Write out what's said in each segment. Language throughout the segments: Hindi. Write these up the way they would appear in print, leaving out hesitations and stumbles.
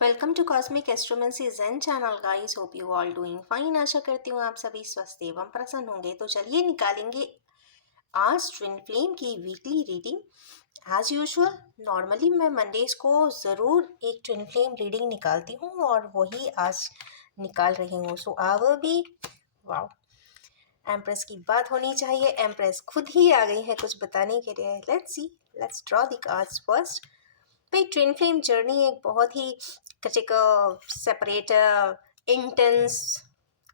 Welcome to cosmic astromancy zen channel guys. Hope you all doing fine. आशा करती हूँ आप सभी स्वस्थ एवं प्रसन्न होंगे। तो चलिए निकालेंगे आज ट्विन फ्लेम की weekly reading. As usual normally मैं मंडेज को ज़रूर एक ट्विन फ्लेम रीडिंग निकालती हूँ और वही आज निकाल रही हूँ। सो आवर भी वाओ, एम्प्रेस की बात होनी चाहिए। एम्प्रेस खुद ही आ गई है कुछ बताने के लिए। Let's see, let's draw the cards first. भाई ट्विन फ्लेम जर्नी एक बहुत ही critical, separator, intense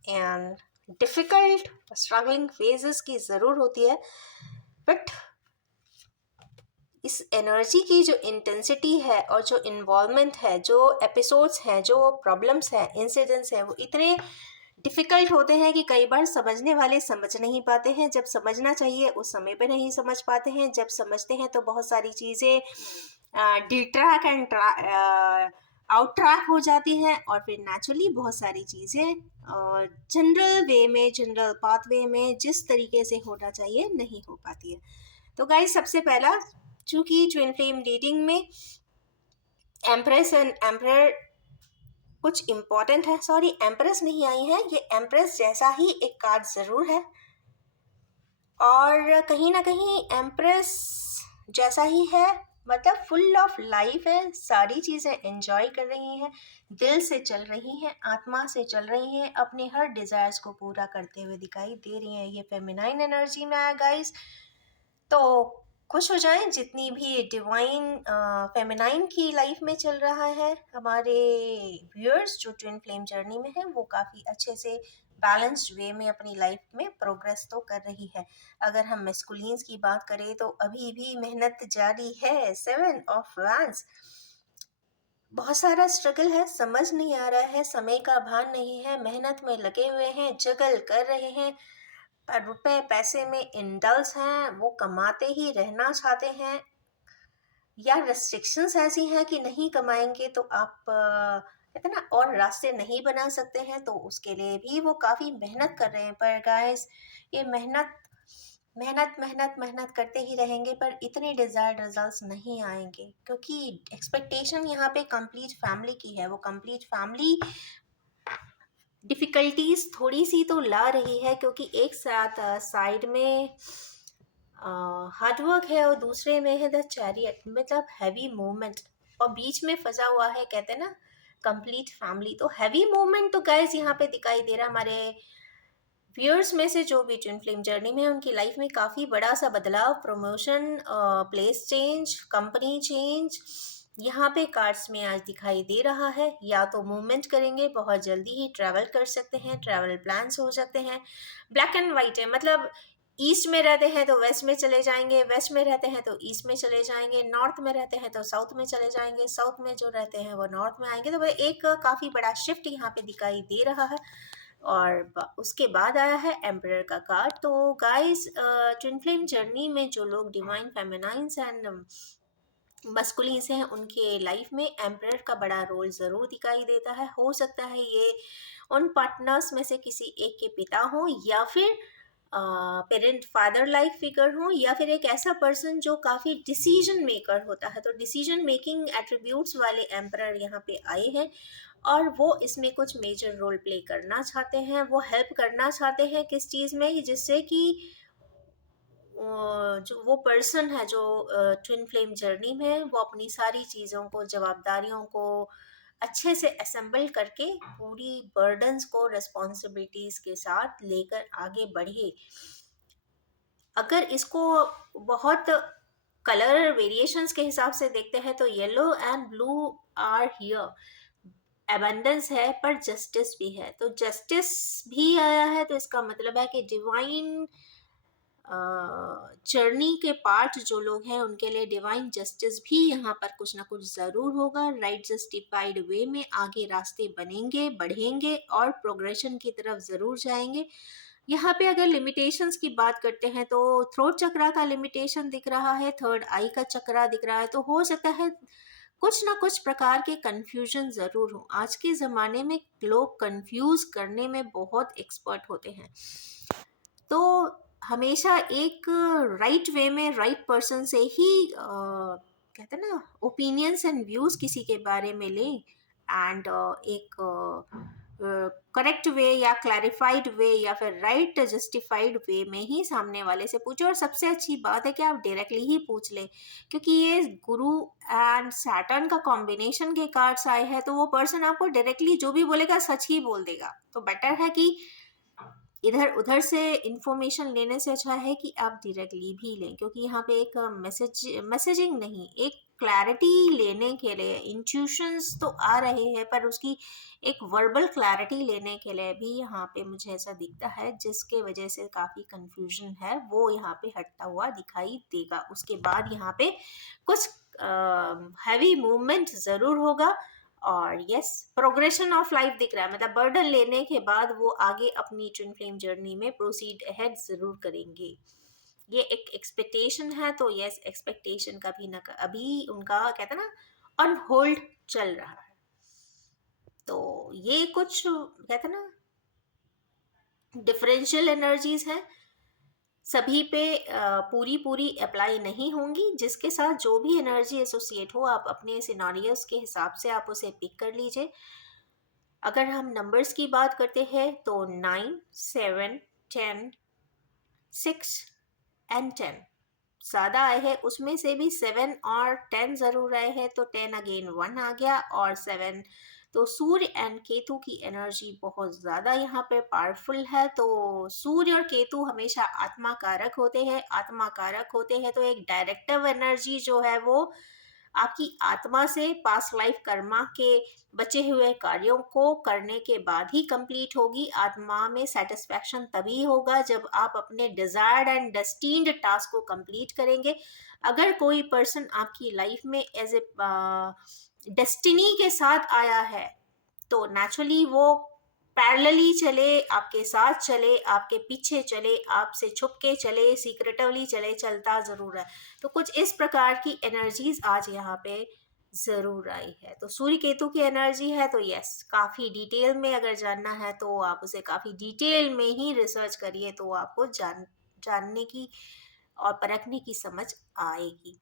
and difficult struggling phases की ज़रूर होती है, बट इस एनर्जी की जो इंटेंसिटी है और जो इन्वॉल्वमेंट है, जो एपिसोड्स हैं, जो प्रॉब्लम्स हैं, इंसिडेंट्स हैं, वो इतने डिफ़िकल्ट होते हैं कि कई बार समझने वाले समझ नहीं पाते हैं। जब समझना चाहिए उस समय पे नहीं समझ पाते हैं। जब समझते हैं तो बहुत सारी चीज़ें डिट्रैक एंड आउट ट्रैक हो जाती हैं और फिर नेचुरली बहुत सारी चीज़ें जनरल वे में, जनरल पाथवे में जिस तरीके से होना चाहिए नहीं हो पाती है। तो गाइस सबसे पहला, चूंकि ट्विन फ्लेम रीडिंग में एम्प्रेस एंड एम्परर कुछ इम्पोर्टेंट है, सॉरी एम्प्रेस नहीं आई है, ये एम्प्रेस जैसा ही एक कार्ड ज़रूर है और कहीं ना कहीं एम्प्रेस जैसा ही है, मतलब फुल ऑफ लाइफ है, सारी चीज़ें एंजॉय कर रही हैं, दिल से चल रही हैं, आत्मा से चल रही हैं, अपने हर डिज़ायर्स को पूरा करते हुए दिखाई दे रही हैं। ये फेमिनाइन एनर्जी में आया गाइस। तो खुश हो जाएं, जितनी भी डिवाइन फेमिनाइन की लाइफ में चल रहा है, हमारे व्यूअर्स जो ट्विन फ्लेम जर्नी में हैं वो काफ़ी अच्छे से बैलेंस्ड वे में अपनी लाइफ में प्रोग्रेस तो कर रही है। अगर हम मैस्कुलिन्स की बात करें तो अभी भी मेहनत जारी है। 7 ऑफ वैंड्स, बहुत सारा स्ट्रगल है, समझ नहीं आ रहा है, समय का भान नहीं है, मेहनत में लगे हुए हैं, जगल कर रहे हैं, रुपए पैसे में इंडल्स हैं, वो कमाते ही रहना चाहते हैं, या रेस्ट्रिक्शंस ऐसी हैं कि नहीं कमाएंगे तो आप कहते हैं ना और रास्ते नहीं बना सकते हैं, तो उसके लिए भी वो काफ़ी मेहनत कर रहे हैं। पर गाइस ये मेहनत मेहनत मेहनत मेहनत करते ही रहेंगे पर इतने डिज़ायर्ड रिजल्ट्स नहीं आएंगे, क्योंकि एक्सपेक्टेशन यहाँ पे कंप्लीट फैमिली की है। वो कंप्लीट फैमिली डिफ़िकल्टीज थोड़ी सी तो ला रही है, क्योंकि एक साथ साइड में हार्ड वर्क है और दूसरे में है द चैरियट, मतलब हैवी मूवमेंट, और बीच में फंसा हुआ है कहते हैं ना कंप्लीट फैमिली। तो हैवी मूवमेंट तो गाइस यहाँ पे दिखाई दे रहा है। हमारे व्यूअर्स में से जो भी ट्विन फ्लेम जर्नी में उनकी लाइफ में काफ़ी बड़ा सा बदलाव, promotion, place change, company change यहाँ पे कार्ड्स में आज दिखाई दे रहा है। या तो मूवमेंट करेंगे, बहुत जल्दी ही ट्रैवल कर सकते हैं, ट्रैवल प्लान्स हो सकते हैं। ब्लैक एंड वाइट है, मतलब ईस्ट में रहते हैं तो वेस्ट में चले जाएंगे, वेस्ट में रहते हैं तो ईस्ट में चले जाएंगे, नॉर्थ में रहते हैं तो साउथ में चले जाएंगे, साउथ में जो रहते हैं वो नॉर्थ में आएंगे। तो वह एक काफ़ी बड़ा शिफ्ट यहाँ पे दिखाई दे रहा है। और उसके बाद आया है एम्परर का कार्ड। तो गाइस ट्विन फ्लेम जर्नी में जो लोग डिवाइन फेमिनाइंस एंड मस्कुलिन्स हैं उनके लाइफ में एम्परर का बड़ा रोल ज़रूर दिखाई देता है। हो सकता है ये उन पार्टनर्स में से किसी एक के पिता हों, या फिर पेरेंट फादर लाइक फिगर हों, या फिर एक ऐसा पर्सन जो काफ़ी डिसीजन मेकर होता है। तो डिसीजन मेकिंग एट्रीब्यूट्स वाले एम्परर यहाँ पे आए हैं और वो इसमें कुछ मेजर रोल प्ले करना चाहते हैं। वो हेल्प करना चाहते हैं किस चीज़ में, जिससे कि जो वो पर्सन है जो ट्विन फ्लेम जर्नी में है, वो अपनी सारी चीज़ों को, जवाबदारियों को अच्छे से असेंबल करके पूरी बर्डन्स को रिस्पॉन्सिबिलिटीज़ के साथ लेकर आगे बढ़े। अगर इसको बहुत कलर वेरिएशंस के हिसाब से देखते हैं तो yellow and blue are here, abundance है पर जस्टिस भी है। तो जस्टिस भी आया है, तो इसका मतलब है कि डिवाइन जर्नी के पार्ट जो लोग हैं उनके लिए डिवाइन जस्टिस भी यहाँ पर कुछ ना कुछ ज़रूर होगा। राइट जस्टिफाइड वे में आगे रास्ते बनेंगे, बढ़ेंगे और प्रोग्रेशन की तरफ ज़रूर जाएंगे। यहाँ पे अगर लिमिटेशंस की बात करते हैं तो थ्रोट चक्रा का लिमिटेशन दिख रहा है, थर्ड आई का चक्रा दिख रहा है। तो हो सकता है कुछ ना कुछ प्रकार के कंफ्यूजन ज़रूर हो। आज के ज़माने में लोग कंफ्यूज करने में बहुत एक्सपर्ट होते हैं। तो हमेशा एक राइट वे में राइट पर्सन से ही कहते हैं ना ओपिनियंस एंड व्यूज़ किसी के बारे में लें। एंड एक करेक्ट वे या क्लैरिफाइड वे या फिर राइट जस्टिफाइड वे में ही सामने वाले से पूछो। और सबसे अच्छी बात है कि आप डायरेक्टली ही पूछ लें, क्योंकि ये गुरु एंड सैटर्न का कॉम्बिनेशन के कार्ड्स आए हैं, तो वो पर्सन आपको डायरेक्टली जो भी बोलेगा सच ही बोल देगा। तो बेटर है कि इधर उधर से इंफॉर्मेशन लेने से अच्छा है कि आप डायरेक्टली भी लें, क्योंकि यहाँ पे एक मैसेजिंग नहीं, एक क्लैरिटी लेने के लिए इंट्यूशंस तो आ रहे हैं, पर उसकी एक वर्बल क्लैरिटी लेने के लिए भी यहाँ पे मुझे ऐसा दिखता है, जिसके वजह से काफ़ी कंफ्यूजन है वो यहाँ पे हटता हुआ दिखाई देगा। उसके बाद यहाँ पे कुछ हैवी मूवमेंट ज़रूर होगा, और यस, प्रोग्रेशन ऑफ लाइफ दिख रहा है, मतलब बर्डन लेने के बाद वो आगे अपनी ट्विन फ्लेम जर्नी में प्रोसीड अहेड जरूर करेंगे। ये एक एक्सपेक्टेशन है, तो यस, एक्सपेक्टेशन कभी ना अभी उनका कहते हैं ना ऑन होल्ड चल रहा है। तो ये कुछ कहते हैं ना डिफरेंशियल एनर्जीज है, सभी पे पूरी पूरी अप्लाई नहीं होंगी। जिसके साथ जो भी एनर्जी एसोसिएट हो, आप अपने सिनारियोस के हिसाब से आप उसे पिक कर लीजिए। अगर हम नंबर्स की बात करते हैं तो 9, 7, 10, 6 एंड 10 ज़्यादा आए हैं, उसमें से भी 7 और 10 ज़रूर आए हैं, तो 10 अगेन 1 आ गया और 7। तो सूर्य एंड केतु की एनर्जी बहुत ज़्यादा यहाँ पे पावरफुल है। तो सूर्य और केतु हमेशा आत्मा कारक होते हैं, आत्मा कारक होते हैं, तो एक डायरेक्टिव एनर्जी जो है वो आपकी आत्मा से पास्ट लाइफ कर्मा के बचे हुए कार्यों को करने के बाद ही कंप्लीट होगी। आत्मा में सेटिस्फैक्शन तभी होगा जब आप अपने डिजायर्ड एंड डेस्टिन्ड टास्क को कंप्लीट करेंगे। अगर कोई पर्सन आपकी लाइफ में एज ए डेस्टिनी के साथ आया है, तो नेचुरली वो पैरेलली चले, आपके साथ चले, आपके पीछे चले, आपसे छुप के चले, सीक्रेटिवली चले, चलता ज़रूर है। तो कुछ इस प्रकार की एनर्जीज आज यहाँ पे ज़रूर आई है। तो सूर्य केतु की एनर्जी है, तो यस, काफ़ी डिटेल में अगर जानना है तो आप उसे काफ़ी डिटेल में ही रिसर्च करिए, तो आपको जानने की और परखने की समझ आएगी।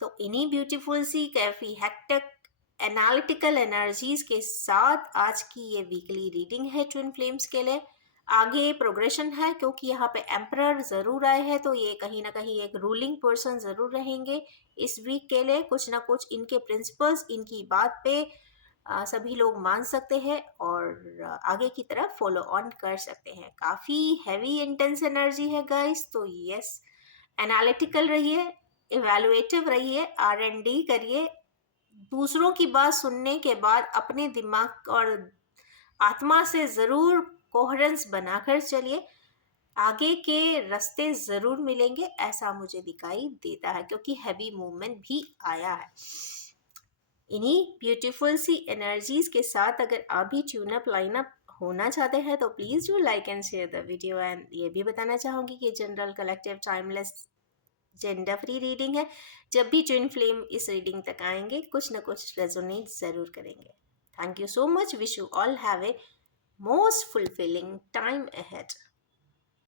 तो इन्हीं ब्यूटीफुल सी काफ़ी हेक्टिक एनालिटिकल एनर्जीज के साथ आज की ये वीकली रीडिंग है ट्विन फ्लेम्स के लिए। आगे प्रोग्रेशन है, क्योंकि यहाँ पे एम्परर ज़रूर आए हैं, तो ये कहीं ना कहीं एक रूलिंग पर्सन ज़रूर रहेंगे इस वीक के लिए। कुछ ना कुछ इनके प्रिंसिपल्स, इनकी बात पे सभी लोग मान सकते हैं और आगे की तरफ फॉलो ऑन कर सकते हैं। काफ़ी हैवी इंटेंस एनर्जी है गाइस, तो यस, एनालिटिकल रहिए, इवैल्यूएटिव रहिए, R&D करिए, दूसरों की बात सुनने के बाद अपने दिमाग और आत्मा से ज़रूर कोहेरेंस बनाकर चलिए, आगे के रास्ते ज़रूर मिलेंगे, ऐसा मुझे दिखाई देता है, क्योंकि हैवी मूवमेंट भी आया है। इन्हीं ब्यूटीफुल सी एनर्जीज के साथ अगर आप भी ट्यूनअप लाइनअप होना चाहते हैं तो please do like and share the video. And ये भी बताना चाहूँगी कि general collective timeless gender free reading है। जब भी ट्विन फ्लेम इस रीडिंग तक आएंगे, कुछ ना कुछ रेजोनेट ज़रूर करेंगे। Thank you so much. Wish you all have a most fulfilling time ahead.